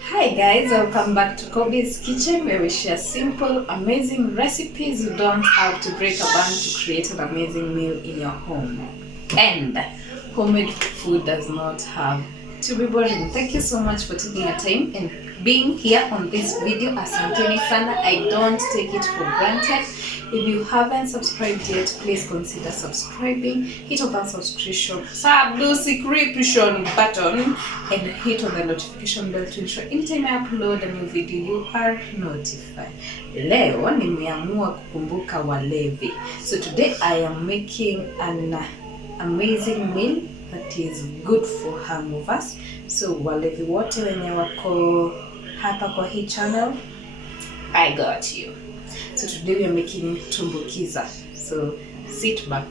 Hi guys, welcome back to Kobe's Kitchen, where we share simple, amazing recipes. You don't have to break a bank to create an amazing meal in your home. And homemade food does not have to be boring. Thank you so much for taking your time and being here on this video. Asanteni sana. I don't take it for granted. If you haven't subscribed yet, please consider subscribing. Hit on that subscription button and hit on the notification bell to ensure anytime I upload a new video you are notified. Leo nimeamua kukumbuka walevi. So today I am making an amazing meal that is good for hangovers. So walevi wote wenye wako hapa kwa hii channel, I got you. So today we are making tumbukiza. So sit back,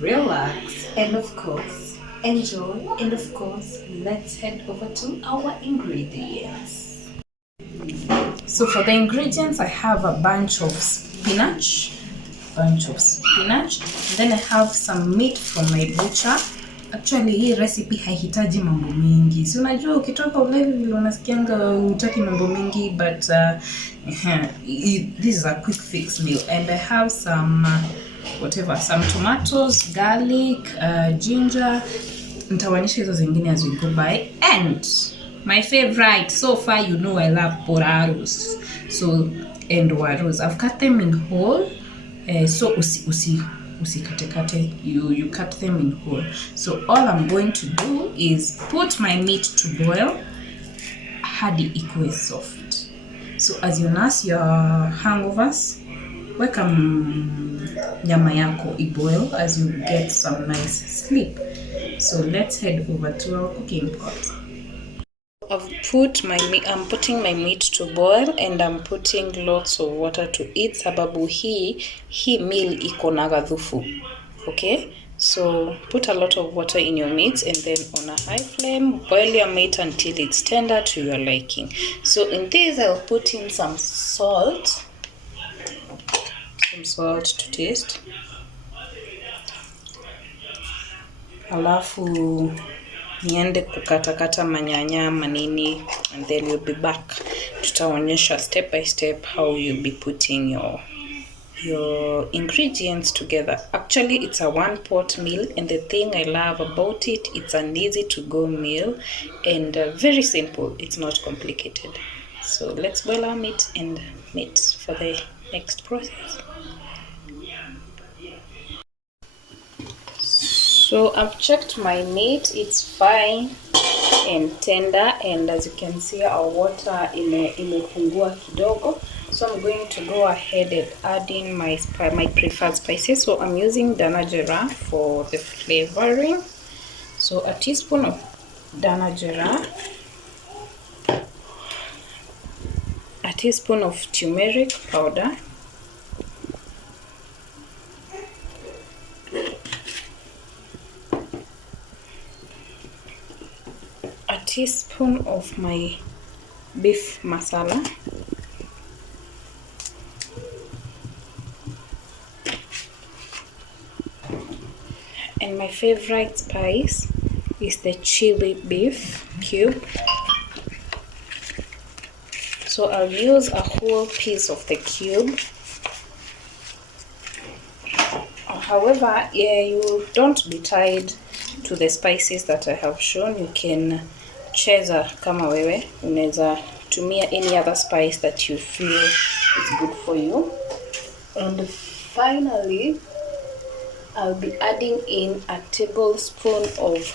relax, and of course enjoy. And of course, let's head over to our ingredients. So for the ingredients, I have a bunch of spinach. Then I have some meat from my butcher. Actually, hii recipe haihitaji mambo mingi. Si unajua ukitoka ulevi vile unasikianga hutaki mambo mingi, but this is a quick fix meal. And I have some some tomatoes, garlic, ginger. Nitawaonyesha hizo zingine as we go by. And my favorite so far, you know I love potatos. So and warus. I've cut them in whole. So usikate, you cut them in whole. So all I'm going to do is put my meat to boil hadi ikuwe soft. So as you nurse your hangovers, weka nyama yako iboil as you get some nice sleep. So let's head over to our cooking pot. I'm putting my meat to boil and I'm putting lots of water to it sababu hii meal iko na gadhufu. Okay? So put a lot of water in your meat and then on a high flame boil your meat until it's tender to your liking. So in this I'll put in some salt to taste. Alafu niende kukatakata manyanya manini and then we'll be back. Tutaonyesha step by step how you'll be putting your ingredients together. Actually, it's a one pot meal, and the thing I love about it, it's an easy to go meal and very simple. It's not complicated. So let's boil our meat and meat for the next process. So I've checked my meat, it's fine and tender, and as you can see our water imepungua kidogo. So I'm going to go ahead and add in my preferred spices. So I'm using dana jeera for the flavoring. So a teaspoon of dana jeera, a teaspoon of turmeric powder, a teaspoon of my beef masala, and my favorite spice is the chili beef cube. So I'll use a whole piece of the cube. However, you don't be tied to the spices that I have shown. You can cheza kama wewe, unaweza tumia any other spice that you feel is good for you. And finally, I'll be adding in a tablespoon of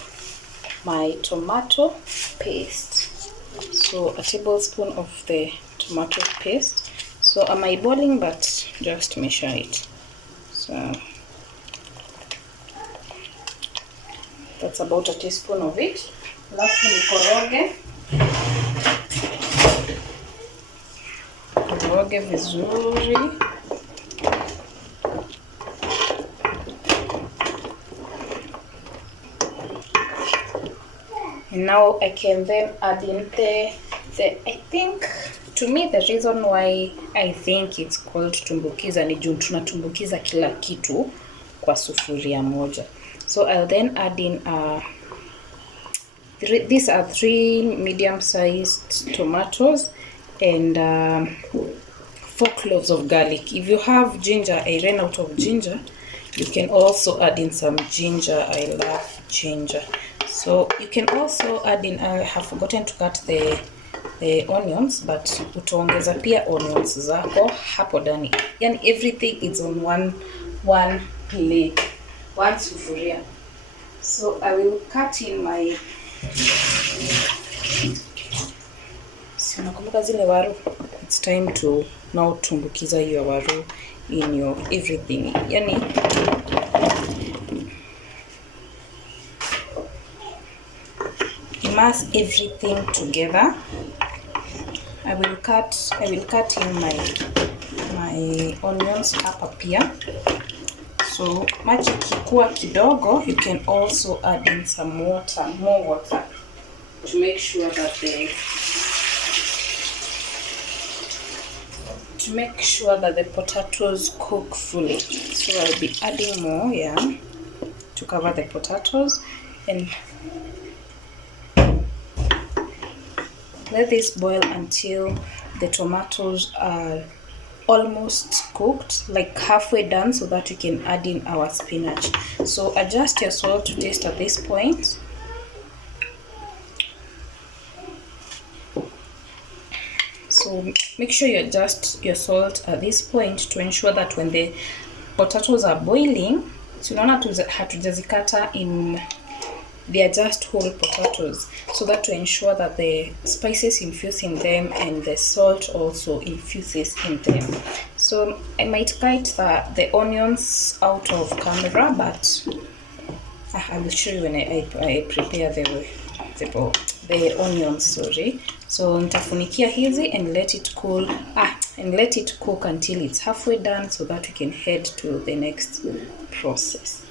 my tomato paste. So a tablespoon of the tomato paste. So am I boiling, but just measure it. So that's about a teaspoon of it. Alafu nikoroge vizuri. And now I can then add in I think, to me, the reason why I think it's called tumbukiza ni juu tunatumbukiza kila kitu kwa sufuria moja. So I'll then add in these are 3 medium-sized tomatoes and 4 cloves of garlic. If you have ginger, I ran out of ginger. You can also add in some ginger. I love ginger. So you can also add in, I have forgotten to cut the onions, but utaongeza pia onions zako hapo ndani. Yani everything is on one plate, one sufuria. So I will cut in my, si unakumbuka zile waru? It's time to now tumbukiza your waru in your everything. Yani immerse everything together. I will cut in my onions hapa pia. So maji kikuwa kidogo, you can also add in some more water to make sure that the potatoes cook fully. So I'll be adding more, yeah, to cover the potatoes, and let this boil until the tomatoes are almost cooked, like halfway done, so that we can add in our spinach. So adjust your salt to taste at this point. So make sure you adjust your salt at this point to ensure that when the potatoes are boiling, tunaona hatujazikata in, they are just whole potatoes, so that to ensure that the spices infuse in them and the salt also infuses in them. So I might cut the onions out of camera, but I will show you when I prepare the onions, sorry. So nitafunikia hizi and let it cool, and let it cook until it's halfway done, so that we can head to the next process.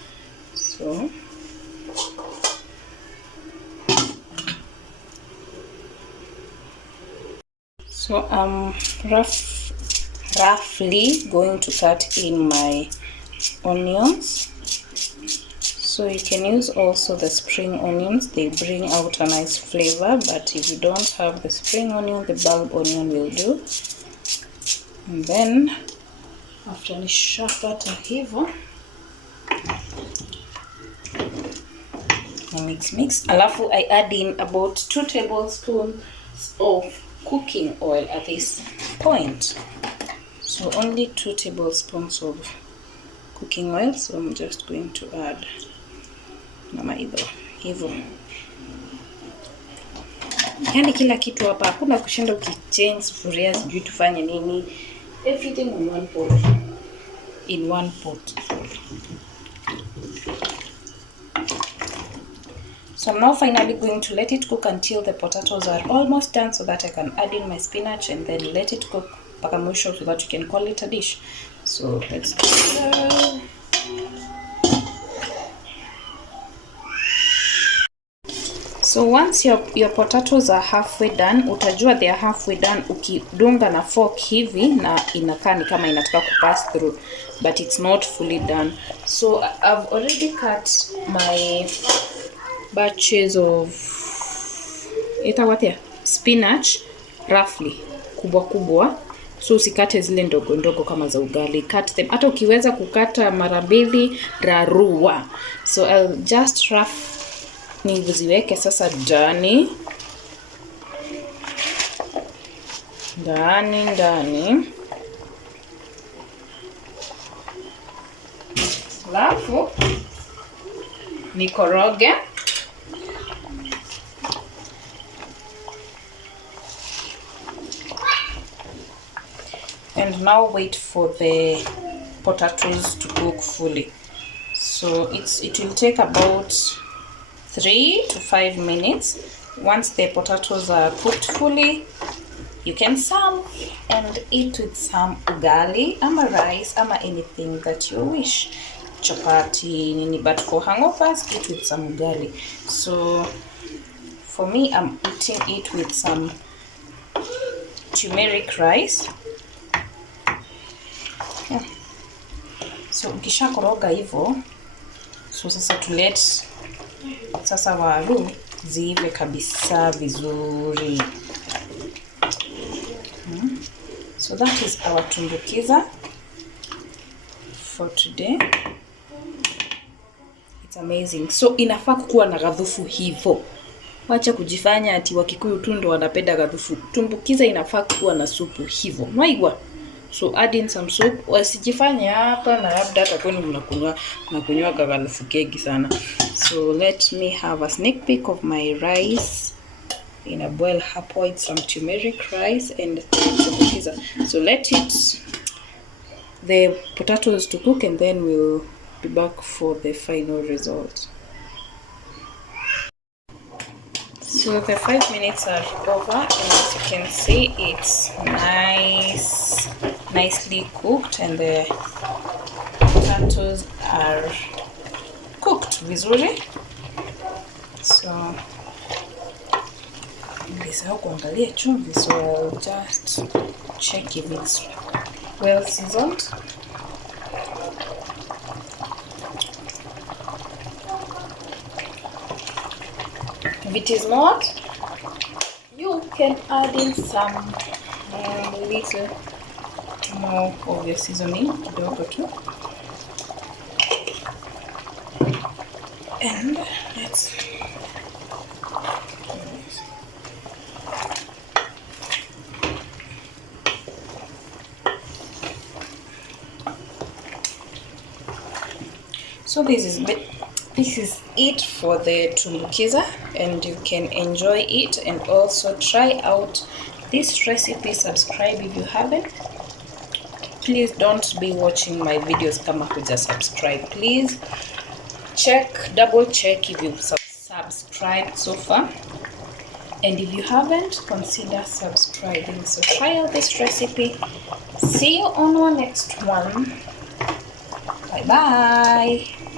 So I'm roughly going to cut in my onions. So you can use also the spring onions, they bring out a nice flavor, but if you don't have the spring onion, the bulb onion will do. And then after nishapata hivyo, mix. Alafu I add in about 2 tablespoons of cooking oil at this point. So only 2 tablespoons of cooking oil. So I'm just going to add nama hivyo. Yani kila kitu hapa, hakuna kushinda ukichange sufuria sijui tufanye nini. Everything in one pot. In one pot. So I'm now finally going to let it cook until the potatoes are almost done, so that I can add in my spinach and then let it cook mpaka mwisho, so that you can call it a dish. So let's do that. So once your potatoes are halfway done, utajua they are halfway done ukidunga na fork hivi na inakaa ni kama inataka kupass through, but it's not fully done. So I've already cut my batches of spinach roughly kubwa. So usikate zile ndogo kama za ugali, cut them. Hata ukiweza kukata mara 2 rarua. So I'll just rough niziweke sasa ndani. Alafu nikoroge. And now wait for the potatoes to cook fully. So it will take about 3 to 5 minutes. Once the potatoes are cooked fully, you can serve and eat with some ugali, ama rice, ama anything that you wish. Chapati, nini, but for hangovers, eat with some ugali. So for me, I'm eating it with some turmeric rice. Yeah. So ukisha koroga hivyo, so sasa waru ziive kabisa vizuri. So that is our tumbukiza for today. It's amazing. So inafaa kuwa na ghadhufu hivyo. Wacha kujifanya ati Wakikuyu tu ndo wanapenda ghadhufu. Tumbukiza inafaa kuwa na supu hivyo. Mwaigwa. So add in some soup. Wasijifanye hapa na labda hata kwenu mnakunywa ghadhufu kegi sana. So let me have a sneak peek of my rice in a boil hapo with some turmeric rice and tumbukiza. So let the potatoes to cook and then we'll be back for the final result. So the 5 minutes are over, and as you can see, it's nicely cooked, and the potatoes are cooked vizuri. So nilisahau kuangalia chumvi, so I'll just check if it's well seasoned. If it is not, you can add in some little more of your seasoning, kidogo tu. And let's so this is it for the tumbukiza, and you can enjoy it and also try out this recipe. Subscribe if you haven't. Please don't be watching my videos kama huja subscribe. Please double check if you've subscribed so far, and if you haven't, consider subscribing. So try out this recipe. See you on our next one. Bye bye.